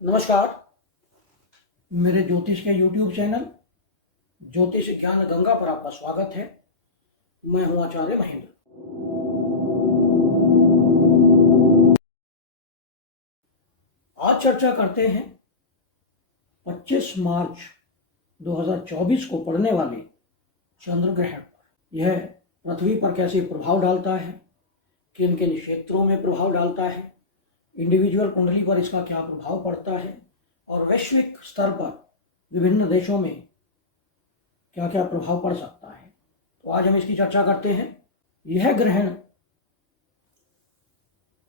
नमस्कार। मेरे ज्योतिष के YouTube चैनल ज्योतिष ज्ञान गंगा पर आपका स्वागत है। मैं हूं आचार्य महेंद्र। आज चर्चा करते हैं 25 मार्च 2024 को पड़ने वाले चंद्र ग्रहण पर। यह पृथ्वी पर कैसे प्रभाव डालता है, किन किन क्षेत्रों में प्रभाव डालता है, इंडिविजुअल कुंडली पर इसका क्या प्रभाव पड़ता है और वैश्विक स्तर पर विभिन्न देशों में क्या क्या प्रभाव पड़ सकता है। तो आज हम इसकी चर्चा करते हैं। यह ग्रहण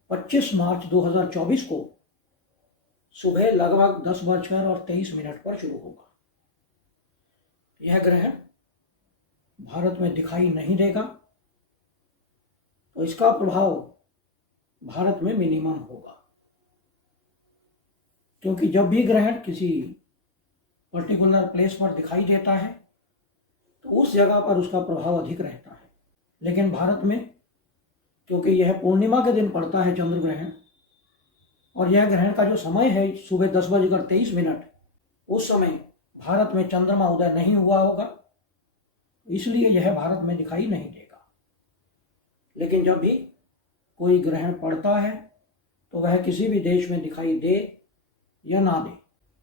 25 मार्च 2024 को सुबह लगभग 10:23 पर शुरू होगा। यह ग्रहण भारत में दिखाई नहीं देगा, तो इसका प्रभाव भारत में मिनिमम होगा, क्योंकि जब भी ग्रहण किसी पर्टिकुलर प्लेस पर दिखाई देता है तो उस जगह पर उसका प्रभाव अधिक रहता है। लेकिन भारत में क्योंकि यह पूर्णिमा के दिन पड़ता है चंद्र ग्रहण, और यह ग्रहण का जो समय है सुबह 10:23, उस समय भारत में चंद्रमा उदय नहीं हुआ होगा, इसलिए यह भारत में दिखाई नहीं देगा। लेकिन जब भी कोई ग्रहण पड़ता है तो वह किसी भी देश में दिखाई दे या ना दे,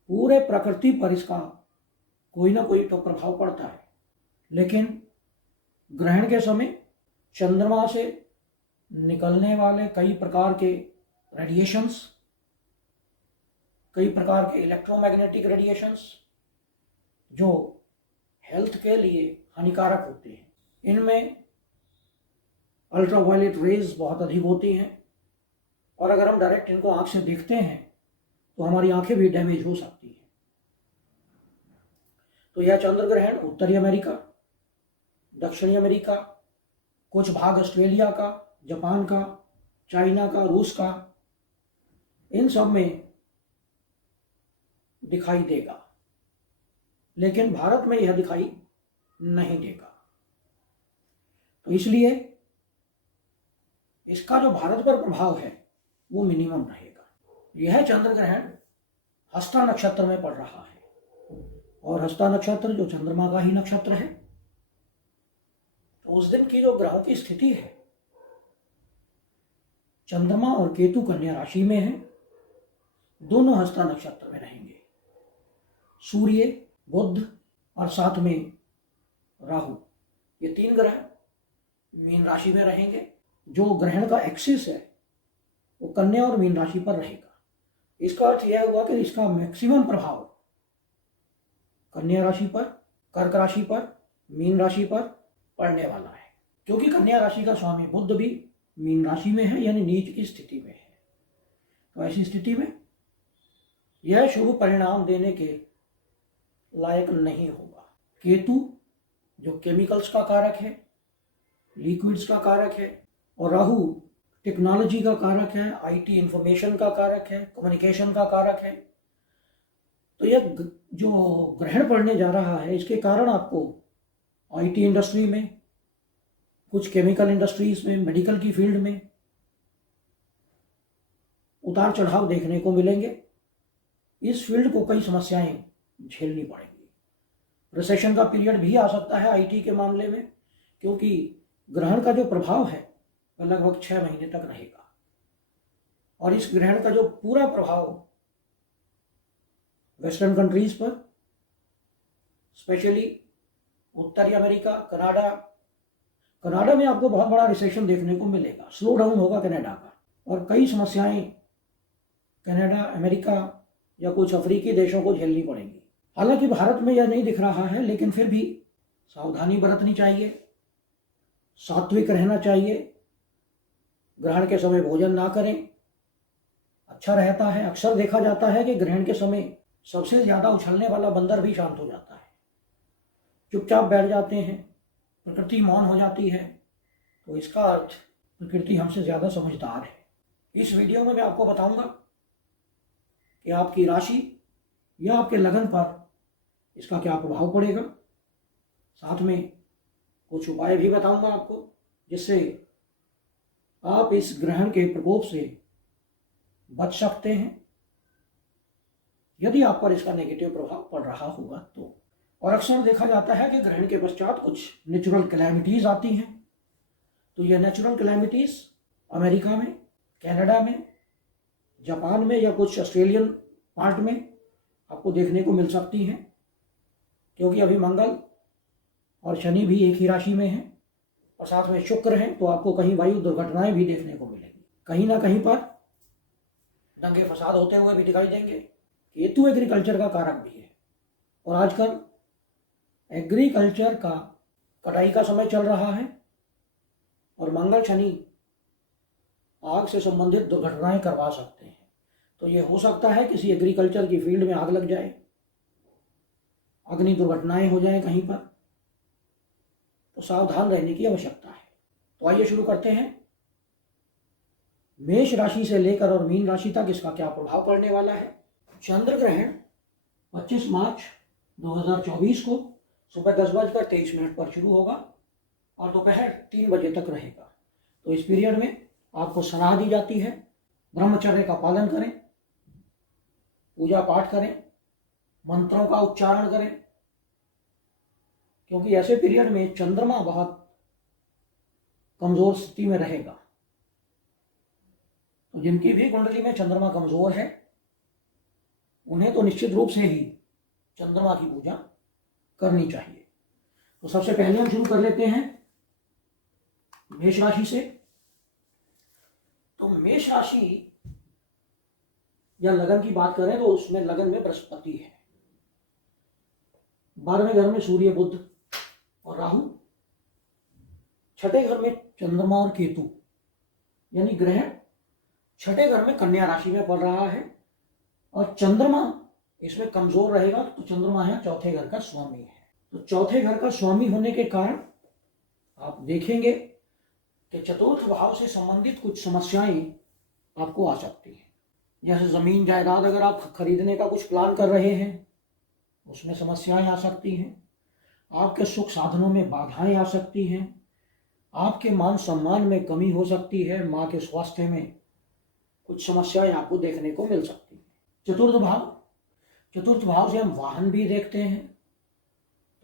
पूरे प्रकृति पर इसका कोई ना कोई तो प्रभाव पड़ता है। लेकिन ग्रहण के समय चंद्रमा से निकलने वाले कई प्रकार के रेडिएशंस, कई प्रकार के इलेक्ट्रोमैग्नेटिक रेडिएशंस जो हेल्थ के लिए हानिकारक होते हैं, इनमें अल्ट्रावायलेट रेज बहुत अधिक होती हैं, और अगर हम डायरेक्ट इनको आंख से देखते हैं तो हमारी आंखें भी डैमेज हो सकती हैं। तो यह चंद्र ग्रहण उत्तरी अमेरिका, दक्षिणी अमेरिका, कुछ भाग ऑस्ट्रेलिया का, जापान का, चाइना का, रूस का, इन सब में दिखाई देगा, लेकिन भारत में यह दिखाई नहीं देगा। तो इसलिए इसका जो भारत पर प्रभाव है वो मिनिमम रहेगा। यह चंद्र ग्रहण हस्ता नक्षत्र में पड़ रहा है, और हस्ता नक्षत्र जो चंद्रमा का ही नक्षत्र है, तो उस दिन की जो ग्रहों की स्थिति है, चंद्रमा और केतु कन्या राशि में है, दोनों हस्ता नक्षत्र में रहेंगे। सूर्य, बुध और साथ में राहु, ये तीन ग्रह मीन राशि में रहेंगे। जो ग्रहण का एक्सिस है वो कन्या और मीन राशि पर रहेगा। इसका अर्थ यह हुआ कि इसका मैक्सिमम प्रभाव कन्या राशि पर, कर्क राशि पर, मीन राशि पर पड़ने वाला है, क्योंकि कन्या राशि का स्वामी बुध भी मीन राशि में है, यानी नीच की स्थिति में है। तो ऐसी स्थिति में यह शुभ परिणाम देने के लायक नहीं होगा। केतु जो केमिकल्स का कारक है, लिक्विड्स का कारक है, और राहु टेक्नोलॉजी का कारक है, आईटी इंफॉर्मेशन का कारक है, कम्युनिकेशन का कारक है। तो यह जो ग्रहण पड़ने जा रहा है, इसके कारण आपको आईटी इंडस्ट्री में, कुछ केमिकल इंडस्ट्रीज में, मेडिकल की फील्ड में उतार चढ़ाव देखने को मिलेंगे। इस फील्ड को कई समस्याएं झेलनी पड़ेंगी। रिसेशन का पीरियड भी आ सकता है आईटी के मामले में, क्योंकि ग्रहण का जो प्रभाव है वह लगभग 6 महीने तक रहेगा, और इस ग्रहण का जो पूरा प्रभाव वेस्टर्न कंट्रीज पर, स्पेशली उत्तरी अमेरिका, कनाडा में आपको बहुत बड़ा रिसेशन देखने को मिलेगा। स्लो डाउन होगा कनाडा का, और कई समस्याएं कनाडा, अमेरिका या कुछ अफ्रीकी देशों को झेलनी पड़ेंगी। हालांकि भारत में यह नहीं दिख रहा है, लेकिन फिर भी सावधानी बरतनी चाहिए, सात्विक रहना चाहिए, ग्रहण के समय भोजन ना करें, अच्छा रहता है। अक्सर देखा जाता है कि ग्रहण के समय सबसे ज्यादा उछलने वाला बंदर भी शांत हो जाता है, चुपचाप बैठ जाते हैं, प्रकृति मौन हो जाती है। तो इसका अर्थ प्रकृति हमसे ज्यादा समझदार है। इस वीडियो में मैं आपको बताऊंगा कि आपकी राशि या आपके लगन पर इसका क्या प्रभाव पड़ेगा। साथ में कुछ उपाय भी बताऊंगा आपको, जिससे आप इस ग्रहण के प्रकोप से बच सकते हैं। यदि आप पर इसका नेगेटिव प्रभाव पड़ रहा होगा तो। और अक्सर देखा जाता है कि ग्रहण के पश्चात कुछ नेचुरल कैलेमिटीज आती हैं, तो ये नेचुरल कैलेमिटीज अमेरिका में, कनाडा में, जापान में या कुछ ऑस्ट्रेलियन पार्ट में आपको देखने को मिल सकती हैं, क्योंकि अभी मंगल और शनि भी एक ही राशि में हैं और साथ में शुक्र हैं, तो आपको कहीं वायु दुर्घटनाएं भी देखने को मिलेंगी। कहीं ना कहीं पर दंगे फसाद होते हुए भी दिखाई देंगे। केतु एग्रीकल्चर का कारक भी है और आजकल एग्रीकल्चर का कटाई का समय चल रहा है और मंगल शनि आग से संबंधित दुर्घटनाएं करवा सकते हैं। तो ये हो सकता है किसी एग्रीकल्चर की फील्ड में आग लग जाए, अग्नि दुर्घटनाएं हो जाए कहीं पर, तो सावधान रहने की आवश्यकता है। तो आइए शुरू करते हैं। मेष राशि से लेकर और मीन राशि तक इसका क्या प्रभाव पड़ने वाला है। चंद्र ग्रहण 25 मार्च 2024 को सुबह 10:23 पर शुरू होगा और दोपहर 3 बजे तक रहेगा। तो इस पीरियड में आपको सलाह दी जाती है ब्रह्मचर्य का पालन करें, पूजा पाठ करें, मंत्रों का उच्चारण करें, क्योंकि ऐसे पीरियड में चंद्रमा बहुत कमजोर स्थिति में रहेगा। तो जिनकी भी कुंडली में चंद्रमा कमजोर है उन्हें तो निश्चित रूप से ही चंद्रमा की पूजा करनी चाहिए। तो सबसे पहले हम शुरू कर लेते हैं मेष राशि से। तो मेष राशि या लगन की बात करें तो उसमें लगन में बृहस्पति है, 12वें घर में सूर्य, बुध और राहु, 6ठे घर में चंद्रमा और केतु, यानी ग्रहण 6ठे घर में कन्या राशि में पड़ रहा है और चंद्रमा इसमें कमजोर रहेगा। तो चंद्रमा है 4थे घर का स्वामी है। तो 4थे घर का स्वामी होने के कारण आप देखेंगे कि चतुर्थ भाव से संबंधित कुछ समस्याएं आपको आ सकती हैं। जैसे जमीन जायदाद अगर आप खरीदने का कुछ प्लान कर रहे हैं उसमें समस्याएं आ सकती हैं, आपके सुख साधनों में बाधाएं आ सकती हैं, आपके मान सम्मान में कमी हो सकती है, माँ के स्वास्थ्य में कुछ समस्याएं आपको देखने को मिल सकती हैं। चतुर्थ भाव से हम वाहन भी देखते हैं,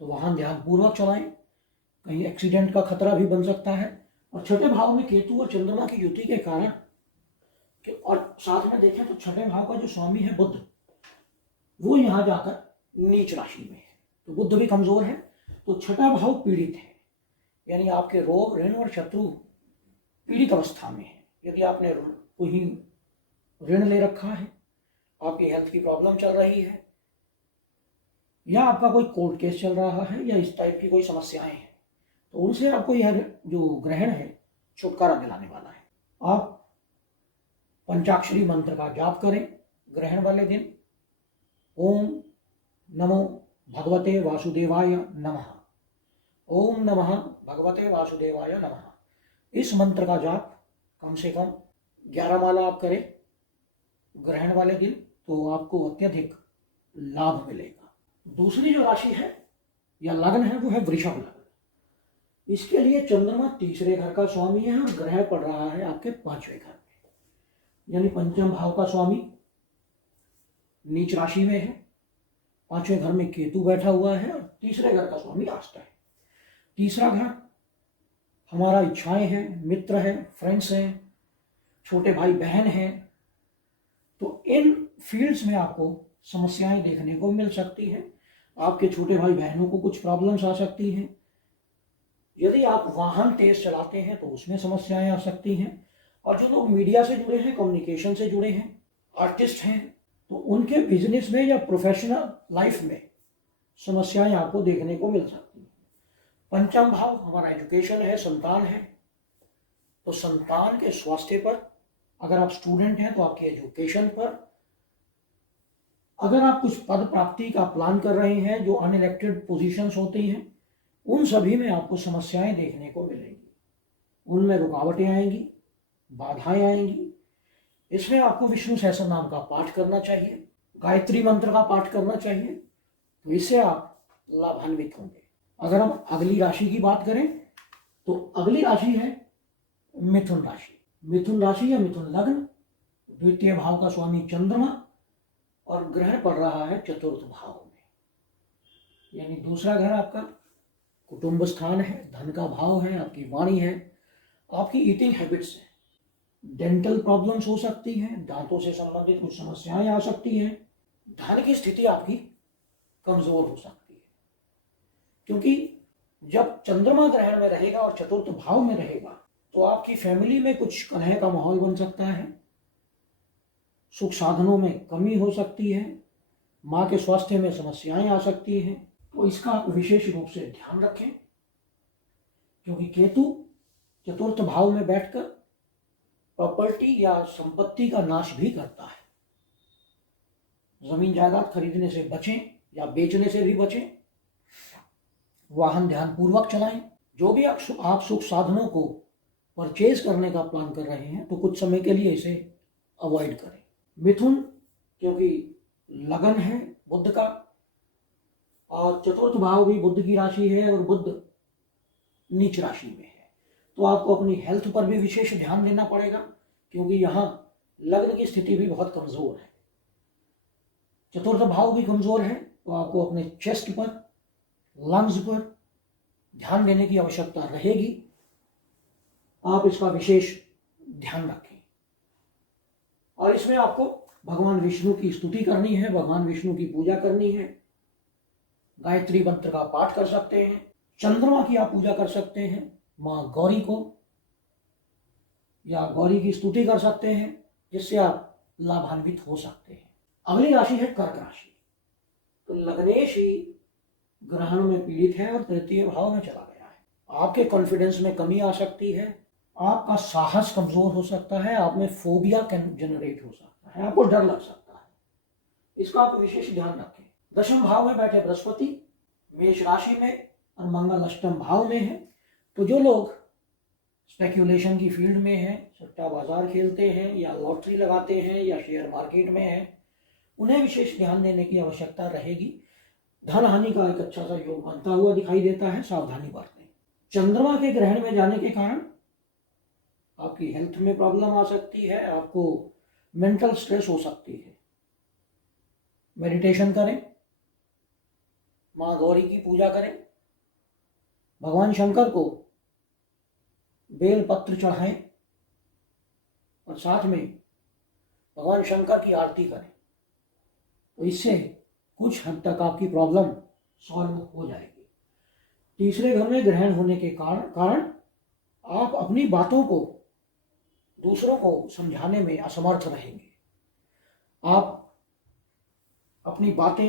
तो वाहन ध्यानपूर्वक चलाएं, कहीं एक्सीडेंट का खतरा भी बन सकता है। और 6ठे भाव में केतु और चंद्रमा की युति के कारण और साथ में देखें तो 6ठे भाव का जो स्वामी है बुध, वो यहाँ जाकर नीच राशि में है, तो बुध भी कमजोर है। तो 6ठा भाव पीड़ित है, यानी आपके रोग, ऋण और शत्रु पीड़ित अवस्था में है। यदि आपने कोई ऋण ले रखा है, आपकी हेल्थ की प्रॉब्लम चल रही है, या आपका कोई कोर्ट केस चल रहा है, या इस टाइप की कोई समस्याएं हैं, तो उनसे आपको यह जो ग्रहण है छुटकारा दिलाने वाला है। आप पंचाक्षरी मंत्र का जाप करें ग्रहण वाले दिन। ओम नमो भगवते वासुदेवाय नमः, ओम नमः भगवते वासुदेवाय नमः। इस मंत्र का जाप कम से कम 11 माला आप करें ग्रहण वाले दिन, तो आपको अत्यधिक लाभ मिलेगा। दूसरी जो राशि है या लग्न है वो है वृषभ लग्न। इसके लिए चंद्रमा 3रे घर का स्वामी है और ग्रह पड़ रहा है आपके 5वें घर में, यानी पंचम भाव का स्वामी नीच राशि में है, 5वें घर में केतु बैठा हुआ है और 3रे घर का स्वामी आस्था है। 3रा घर हमारा इच्छाएं हैं, मित्र है, फ्रेंड्स हैं, छोटे भाई बहन हैं। तो इन फील्ड्स में आपको समस्याएं देखने को मिल सकती हैं। आपके छोटे भाई बहनों को कुछ प्रॉब्लम्स आ सकती हैं। यदि आप वाहन तेज चलाते हैं तो उसमें समस्याएं आ सकती हैं। और जो लोग मीडिया से जुड़े हैं, कम्युनिकेशन से जुड़े हैं, आर्टिस्ट हैं, तो उनके बिजनेस में या प्रोफेशनल लाइफ में समस्याएं आपको देखने को मिल सकती हैं। पंचम भाव हमारा एजुकेशन है, संतान है, तो संतान के स्वास्थ्य पर, अगर आप स्टूडेंट हैं तो आपके एजुकेशन पर, अगर आप कुछ पद प्राप्ति का प्लान कर रहे हैं, जो अनइलेक्टेड पोजीशंस होती हैं, उन सभी में आपको समस्याएं देखने को मिलेंगी। उनमें रुकावटें आएंगी, बाधाएं आएंगी। इसमें आपको विष्णु सहस्त्र नाम का पाठ करना चाहिए, गायत्री मंत्र का पाठ करना चाहिए, तो इससे आप लाभान्वित होंगे। अगर हम अगली राशि की बात करें तो अगली राशि है मिथुन राशि। मिथुन राशि या मिथुन लग्न, 2य भाव का स्वामी चंद्रमा और ग्रहण पड़ रहा है चतुर्थ भाव में, यानी दूसरा घर आपका कुटुंब स्थान है, धन का भाव है, आपकी वाणी है, आपकी ईटिंग हैबिट्स है, डेंटल प्रॉब्लम्स हो सकती हैं, दांतों से संबंधित कुछ समस्याएं आ सकती हैं, धन की स्थिति आपकी कमजोर हो सकती है, क्योंकि जब चंद्रमा ग्रहण में रहेगा और चतुर्थ भाव में रहेगा तो आपकी फैमिली में कुछ कलह का माहौल बन सकता है, सुख साधनों में कमी हो सकती है, माँ के स्वास्थ्य में समस्याएं आ सकती हैं। तो इसका आप विशेष रूप से ध्यान रखें, क्योंकि केतु चतुर्थ भाव में बैठकर प्रॉपर्टी या संपत्ति का नाश भी करता है। जमीन जायदाद खरीदने से बचें या बेचने से भी बचें, वाहन ध्यानपूर्वक चलाएं। जो भी आप सुख साधनों को परचेज करने का प्लान कर रहे हैं तो कुछ समय के लिए इसे अवॉइड करें। मिथुन, क्योंकि लगन है बुध का और चतुर्थ भाव भी बुध की राशि है और बुध नीच राशि में है, तो आपको अपनी हेल्थ पर भी विशेष ध्यान देना पड़ेगा, क्योंकि यहाँ लग्न की स्थिति भी बहुत कमजोर है, चतुर्थ भाव भी कमजोर है, तो आपको अपने चेस्ट पर, लंग्स पर ध्यान देने की आवश्यकता रहेगी। आप इसका विशेष ध्यान रखें और इसमें आपको भगवान विष्णु की स्तुति करनी है, भगवान विष्णु की पूजा करनी है, गायत्री मंत्र का पाठ कर सकते हैं, चंद्रमा की आप पूजा कर सकते हैं, माँ गौरी को या गौरी की स्तुति कर सकते हैं, जिससे आप लाभान्वित हो सकते हैं। अगली राशि है कर्क राशि। तो लग्नेश ही ग्रहण में पीड़ित है और तृतीय भाव में चला गया है। आपके कॉन्फिडेंस में कमी आ सकती है, आपका साहस कमजोर हो सकता है, आप में फोबिया जनरेट हो सकता है, आपको डर लग सकता है, इसका आप विशेष ध्यान रखें। दशम भाव में बैठे बृहस्पति मेष राशि में और मंगल अष्टम भाव में है, तो जो लोग स्पेक्यूलेशन की फील्ड में हैं, सट्टा बाजार खेलते हैं या लॉटरी लगाते हैं या शेयर मार्केट में हैं, उन्हें विशेष ध्यान देने की आवश्यकता रहेगी। धन हानि का एक अच्छा सा योग बनता हुआ दिखाई देता है, सावधानी बरतें। चंद्रमा के ग्रहण में जाने के कारण आपकी हेल्थ में प्रॉब्लम आ सकती है, आपको मेंटल स्ट्रेस हो सकती है। मेडिटेशन करें, माँ गौरी की पूजा करें, भगवान शंकर को बेल पत्र चढ़ाएं और साथ में भगवान शंकर की आरती करें, तो इससे कुछ हद तक आपकी प्रॉब्लम सॉल्व हो जाएगी। तीसरे घर में ग्रहण होने के कारण आप अपनी बातों को दूसरों को समझाने में असमर्थ रहेंगे। आप अपनी बातें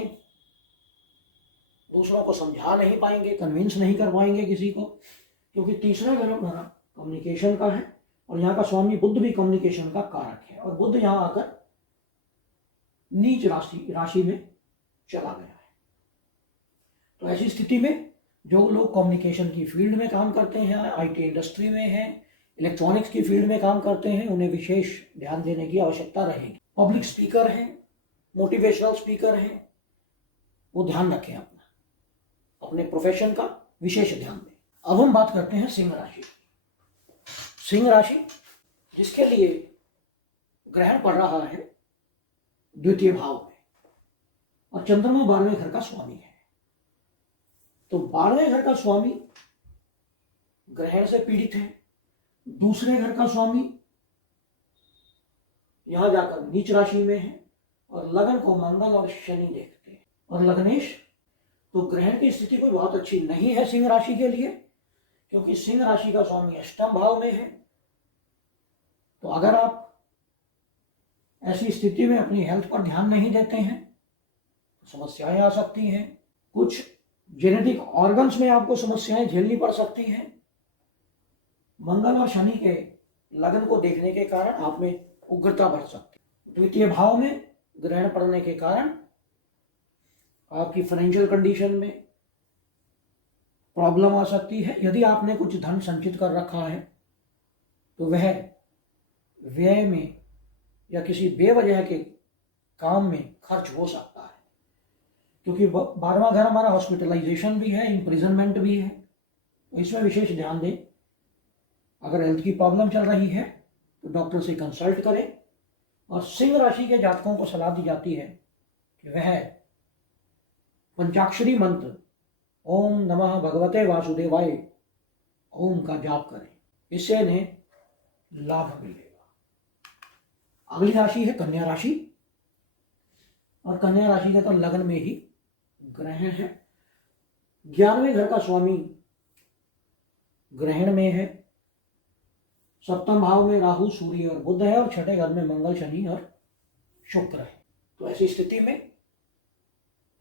दूसरों को समझा नहीं पाएंगे, कन्विंस नहीं कर पाएंगे किसी को, क्योंकि तीसरा घर हमारा कम्युनिकेशन का है और यहाँ का स्वामी बुध भी कम्युनिकेशन का कारक है, और बुध यहाँ आकर नीच राशि में चला गया है। तो ऐसी स्थिति में जो लोग कम्युनिकेशन की फील्ड में काम करते हैं, आईटी इंडस्ट्री में हैं, इलेक्ट्रॉनिक्स की फील्ड में काम करते हैं, उन्हें विशेष ध्यान देने की आवश्यकता रहेगी। पब्लिक स्पीकर हैं, मोटिवेशनल स्पीकर हैं, वो ध्यान रखें अपने प्रोफेशन का विशेष ध्यान दें। अब हम बात करते हैं सिंह राशि। सिंह राशि जिसके लिए ग्रहण पड़ रहा है द्वितीय भाव में और चंद्रमा 12वें घर का स्वामी है, तो 12वें घर का स्वामी ग्रहण से पीड़ित है, दूसरे घर का स्वामी यहां जाकर नीच राशि में है और लगन को मंगल और शनि देखते हैं। और लग्नेश, तो ग्रहण की स्थिति कोई बहुत अच्छी नहीं है सिंह राशि के लिए, क्योंकि सिंह राशि का स्वामी अष्टम भाव में है। तो अगर आप ऐसी स्थिति में अपनी हेल्थ पर ध्यान नहीं देते हैं तो समस्याएं आ सकती हैं, कुछ जेनेटिक ऑर्गन्स में आपको समस्याएं झेलनी पड़ सकती हैं। मंगल और शनि के लगन को देखने के कारण आप में उग्रता बढ़ सकती है। द्वितीय भाव में ग्रहण पड़ने के कारण आपकी फाइनेंशियल कंडीशन में प्रॉब्लम आ सकती है। यदि आपने कुछ धन संचित कर रखा है तो वह व्यय में या किसी बेवजह के काम में खर्च हो सकता है, क्योंकि 12वां घर हमारा हॉस्पिटलाइजेशन भी है, इम्प्रिजनमेंट भी है, तो इसमें विशेष ध्यान दें। अगर हेल्थ की प्रॉब्लम चल रही है तो डॉक्टर से कंसल्ट करें। और सिंह राशि के जातकों को सलाह दी जाती है कि वह पंचाक्षरी मंत्र ओम नमः भगवते वासुदेवाय ओम का जाप करें, इससे इन्हें लाभ मिलेगा। अगली राशि है कन्या राशि, और कन्या राशि का तो लग्न में ही ग्रहण है। 11वें घर का स्वामी ग्रहण में है, सप्तम भाव में राहु सूर्य और बुध है, और छठे घर में मंगल शनि और शुक्र है। तो ऐसी स्थिति में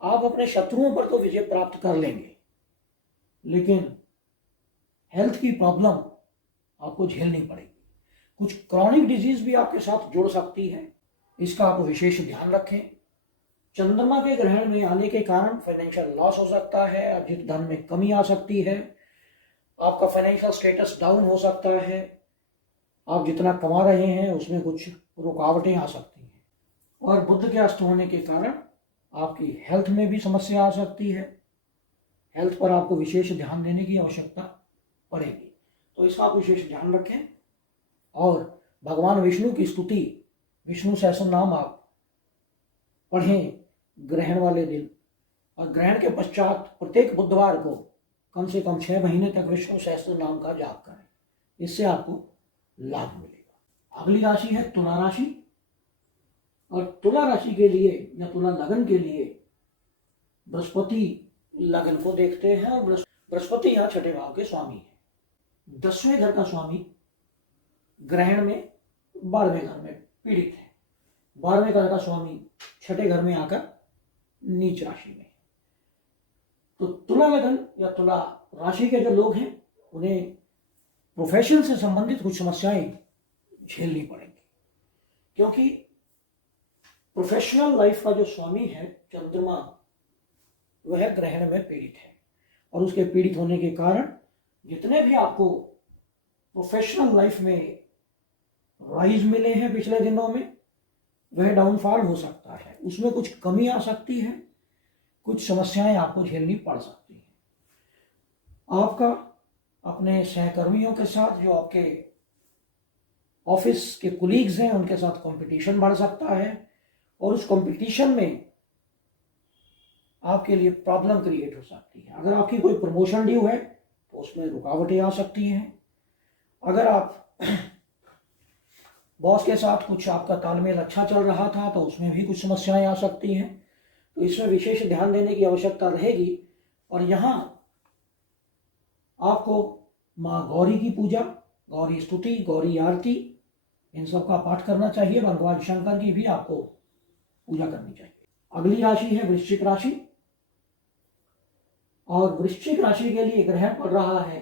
आप अपने शत्रुओं पर तो विजय प्राप्त कर लेंगे, लेकिन हेल्थ की प्रॉब्लम आपको झेलनी पड़ेगी। कुछ क्रॉनिक डिजीज भी आपके साथ जुड़ सकती है, इसका आप विशेष ध्यान रखें। चंद्रमा के ग्रहण में आने के कारण फाइनेंशियल लॉस हो सकता है, अर्जित धन में कमी आ सकती है, आपका फाइनेंशियल स्टेटस डाउन हो सकता है, आप जितना कमा रहे हैं उसमें कुछ रुकावटें आ सकती हैं, और बुध के अस्त होने के कारण आपकी हेल्थ में भी समस्या आ सकती है। हेल्थ पर आपको विशेष ध्यान देने की आवश्यकता पड़ेगी, तो इसका आप विशेष ध्यान रखें। और भगवान विष्णु की स्तुति, विष्णु सहस्त्र नाम आप पढ़ें ग्रहण वाले दिन, और ग्रहण के पश्चात प्रत्येक बुधवार को कम से कम 6 महीने तक विष्णु सहस्त्र नाम का जाप करें, इससे आपको लाभ मिलेगा। अगली राशि है तुला राशि, और तुला राशि के लिए या तुला लगन के लिए बृहस्पति लगन को देखते हैं, और बृहस्पति यहाँ छठे भाव के स्वामी है। 10वें घर का स्वामी ग्रहण में 12वें घर में पीड़ित है। 12वें घर का स्वामी छठे घर में आकर नीच राशि में। तो तुला लगन या तुला राशि के जो लोग हैं उन्हें प्रोफेशन से संबंधित कुछ समस्याएं झेलनी पड़ेंगी, क्योंकि प्रोफेशनल लाइफ का जो स्वामी है चंद्रमा, वह ग्रहण में पीड़ित है, और उसके पीड़ित होने के कारण जितने भी आपको प्रोफेशनल लाइफ में राइज मिले हैं पिछले दिनों में, वह डाउनफॉल हो सकता है, उसमें कुछ कमी आ सकती है, कुछ समस्याएं आपको झेलनी पड़ सकती हैं। आपका अपने सहकर्मियों के साथ, जो आपके ऑफिस के कुलीग्स हैं, उनके साथ कंपटीशन बढ़ सकता है, और उस कंपटीशन में आपके लिए प्रॉब्लम क्रिएट हो सकती है। अगर आपकी कोई प्रमोशन ड्यू है तो उसमें रुकावटें आ सकती हैं। अगर आप बॉस के साथ कुछ आपका तालमेल अच्छा चल रहा था तो उसमें भी कुछ समस्याएं आ सकती हैं, तो इसमें विशेष ध्यान देने की आवश्यकता रहेगी। और यहाँ आपको माँ गौरी की पूजा, गौरी स्तुति, गौरी आरती, इन सब का पाठ करना चाहिए। भगवान शंकर की भी आपको पूजा करनी चाहिए। अगली राशि है वृश्चिक राशि, और वृश्चिक राशि के लिए ग्रहण पड़ रहा है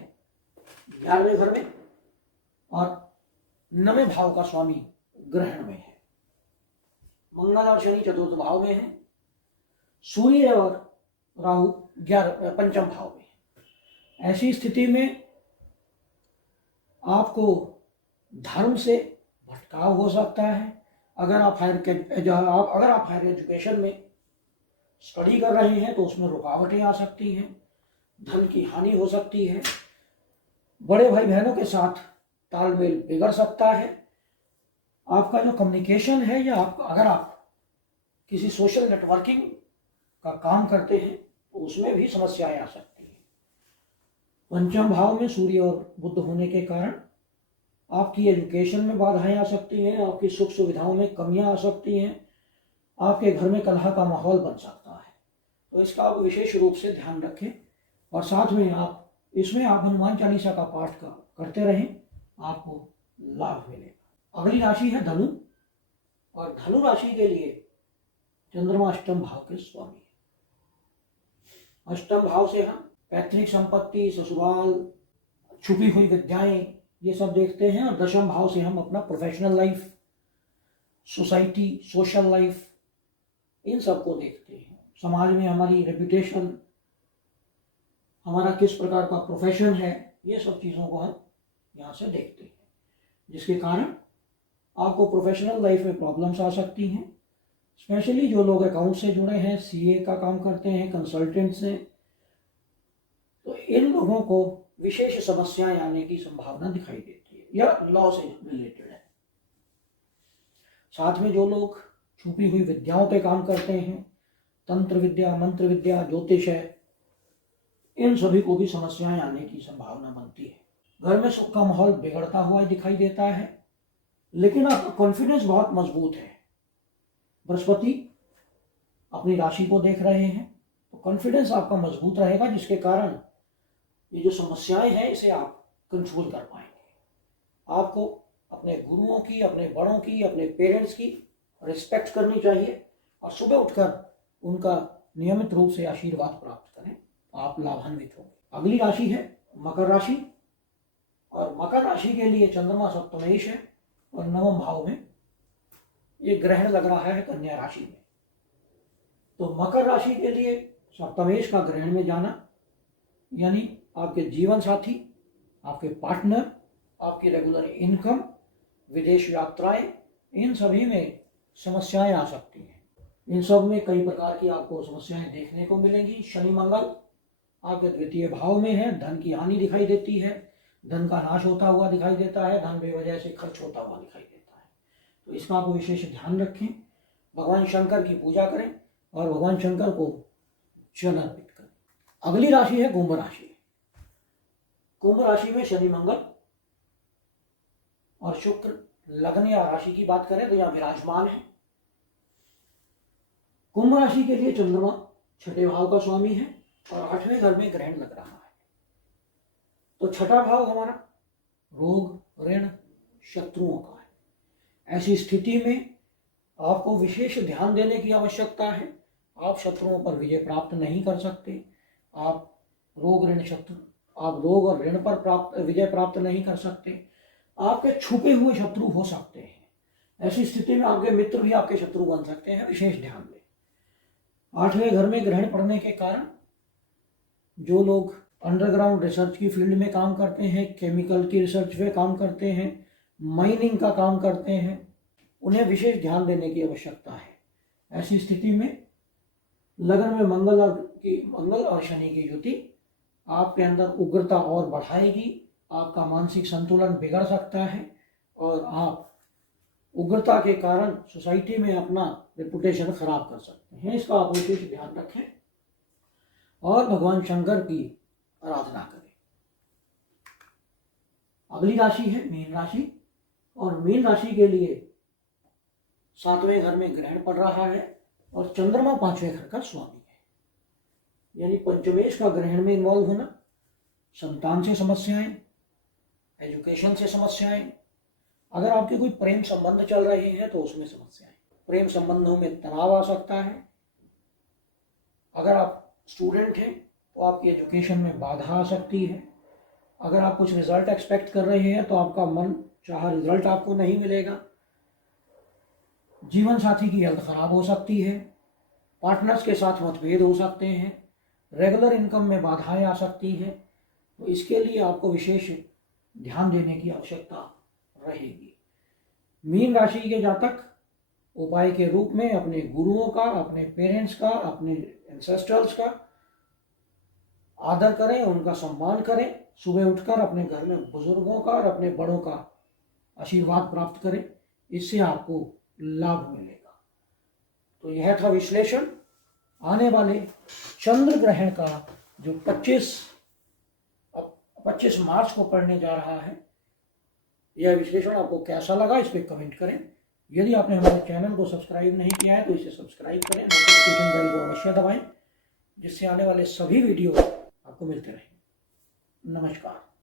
11वें घर में, और 9वें भाव का स्वामी ग्रहण में है। मंगल और शनि चतुर्थ भाव में है, सूर्य और राहु 5वें भाव में है। ऐसी स्थिति में आपको धर्म से भटकाव हो सकता है। अगर आप हायर एजुकेशन में स्टडी कर रहे हैं तो उसमें रुकावटें आ सकती हैं, धन की हानि हो सकती है, बड़े भाई बहनों के साथ तालमेल बिगड़ सकता है। आपका जो कम्युनिकेशन है, या अगर आप किसी सोशल नेटवर्किंग का काम करते हैं तो उसमें भी समस्याएं आ सकती हैं। पंचम भाव में सूर्य और बुध होने के कारण आपकी एजुकेशन में बाधाएं आ सकती हैं, आपकी सुख सुविधाओं में कमियां आ सकती हैं, आपके घर में कलह का माहौल बन सकता है। तो इसका आप विशेष रूप से ध्यान रखें, और साथ में आप हनुमान चालीसा का पाठ करते रहें, आपको लाभ मिलेगा। अगली राशि है धनु, और धनु राशि के लिए चंद्रमा अष्टम भाव के स्वामी है। अष्टम भाव से हम पैतृक संपत्ति, ससुराल, छुपी हुई विद्याएं, ये सब देखते हैं, और दशम भाव से हम अपना professional life, society, social life, इन सब को देखते हैं। समाज में हमारी रेपुटेशन, हमारा किस प्रकार का प्रोफेशन है, ये सब चीज़ों को हम यहाँ से देखते हैं, जिसके कारण आपको प्रोफेशनल लाइफ में प्रॉब्लम्स आ सकती हैं। स्पेशली जो लोग अकाउंट से जुड़े हैं, सीए का काम करते हैं, कंसल्टेंट्स हैं, तो इन लोगों को विशेष समस्याएं आने की संभावना दिखाई देती है, या लॉ से रिलेटेड है। साथ में जो लोग छुपी हुई विद्याओं पे काम करते हैं, तंत्र विद्या, मंत्र विद्या, ज्योतिष है, इन सभी को भी समस्याएं आने की संभावना बनती है। घर में सुख का माहौल बिगड़ता हुआ दिखाई देता है, लेकिन आपका कॉन्फिडेंस बहुत मजबूत है। बृहस्पति अपनी राशि को देख रहे हैं, तो कॉन्फिडेंस आपका मजबूत रहेगा, जिसके कारण ये जो समस्याएं हैं इसे आप कंट्रोल कर पाएंगे। आपको अपने गुरुओं की, अपने बड़ों की, अपने पेरेंट्स की रिस्पेक्ट करनी चाहिए और सुबह उठकर उनका नियमित रूप से आशीर्वाद प्राप्त करें, आप लाभान्वित होंगे। अगली राशि है मकर राशि, और मकर राशि के लिए चंद्रमा सप्तमेश है और नवम भाव में ये ग्रहण लग रहा है कन्या राशि में। तो मकर राशि के लिए सप्तमेश का ग्रहण में जाना यानी आपके जीवन साथी, आपके पार्टनर, आपकी रेगुलर इनकम, विदेश यात्राएं, इन सभी में समस्याएं आ सकती हैं। इन सब में कई प्रकार की आपको समस्याएं देखने को मिलेंगी। शनि मंगल आपके द्वितीय भाव में है, धन की हानि दिखाई देती है, धन का नाश होता हुआ दिखाई देता है, धन बेवजह से खर्च होता हुआ दिखाई देता है। तो इसका आप विशेष ध्यान रखें, भगवान शंकर की पूजा करें और भगवान शंकर को जल अर्पित करें। अगली राशि है कुंभ राशि। कुंभ राशि में शनि मंगल और शुक्र लग्न या राशि की बात करें तो यहां विराजमान है। कुंभ राशि के लिए चंद्रमा छठे भाव का स्वामी है और 8वें घर में ग्रहण लग रहा है। तो छठा भाव हमारा रोग, ऋण, शत्रुओं का है। ऐसी स्थिति में आपको विशेष ध्यान देने की आवश्यकता है। आप शत्रुओं पर विजय प्राप्त नहीं कर सकते। आप रोग और ऋण पर विजय प्राप्त नहीं कर सकते। आपके छुपे हुए शत्रु हो सकते हैं। ऐसी स्थिति में आपके मित्र भी आपके शत्रु बन सकते हैं, विशेष ध्यान दें। 8वें घर में ग्रहण पड़ने के कारण जो लोग अंडरग्राउंड रिसर्च की फील्ड में काम करते हैं, केमिकल की रिसर्च में काम करते हैं, माइनिंग का काम करते हैं, उन्हें विशेष ध्यान देने की आवश्यकता है। ऐसी स्थिति में लगन में मंगल और शनि की युति आपके अंदर उग्रता और बढ़ाएगी। आपका मानसिक संतुलन बिगड़ सकता है और आप उग्रता के कारण सोसाइटी में अपना रेपुटेशन खराब कर सकते हैं। इसका आप विशेष ध्यान रखें और भगवान शंकर की आराधना करें। अगली राशि है मीन राशि, और मीन राशि के लिए 7वें घर में ग्रहण पड़ रहा है और चंद्रमा 5वें घर का स्वामी है। यानी पंचमेश का ग्रहण में इन्वॉल्व होना, संतान से समस्याएं, एजुकेशन से समस्याएं, अगर आपके कोई प्रेम संबंध चल रहे हैं तो उसमें समस्याएं, प्रेम संबंधों में तनाव आ सकता है। अगर आप स्टूडेंट हैं तो आपकी एजुकेशन में बाधा आ सकती है। अगर आप कुछ रिजल्ट एक्सपेक्ट कर रहे हैं तो आपका मन चाहा रिजल्ट आपको नहीं मिलेगा। जीवन साथी की हेल्थ खराब हो सकती है। पार्टनर्स के साथ मतभेद हो सकते हैं। रेगुलर इनकम में बाधाएं आ सकती है। तो इसके लिए आपको विशेष ध्यान देने की आवश्यकता रहेगी। मीन राशि के जातक उपाय के रूप में अपने गुरुओं का, अपने पेरेंट्स का, अपने एंसेस्टर्स का आदर करें, उनका सम्मान करें। सुबह उठकर अपने घर में बुजुर्गों का और अपने बड़ों का आशीर्वाद प्राप्त करें, इससे आपको लाभ मिलेगा। तो यह था विश्लेषण आने वाले चंद्र ग्रहण का जो 25 मार्च को पड़ने जा रहा है। यह विश्लेषण आपको कैसा लगा इस पर कमेंट करें। यदि आपने हमारे चैनल को सब्सक्राइब नहीं किया है तो इसे सब्सक्राइब करें, नोटिफिकेशन बेल को अवश्य दबाएं, जिससे आने वाले सभी वीडियो आपको मिलते रहें। नमस्कार।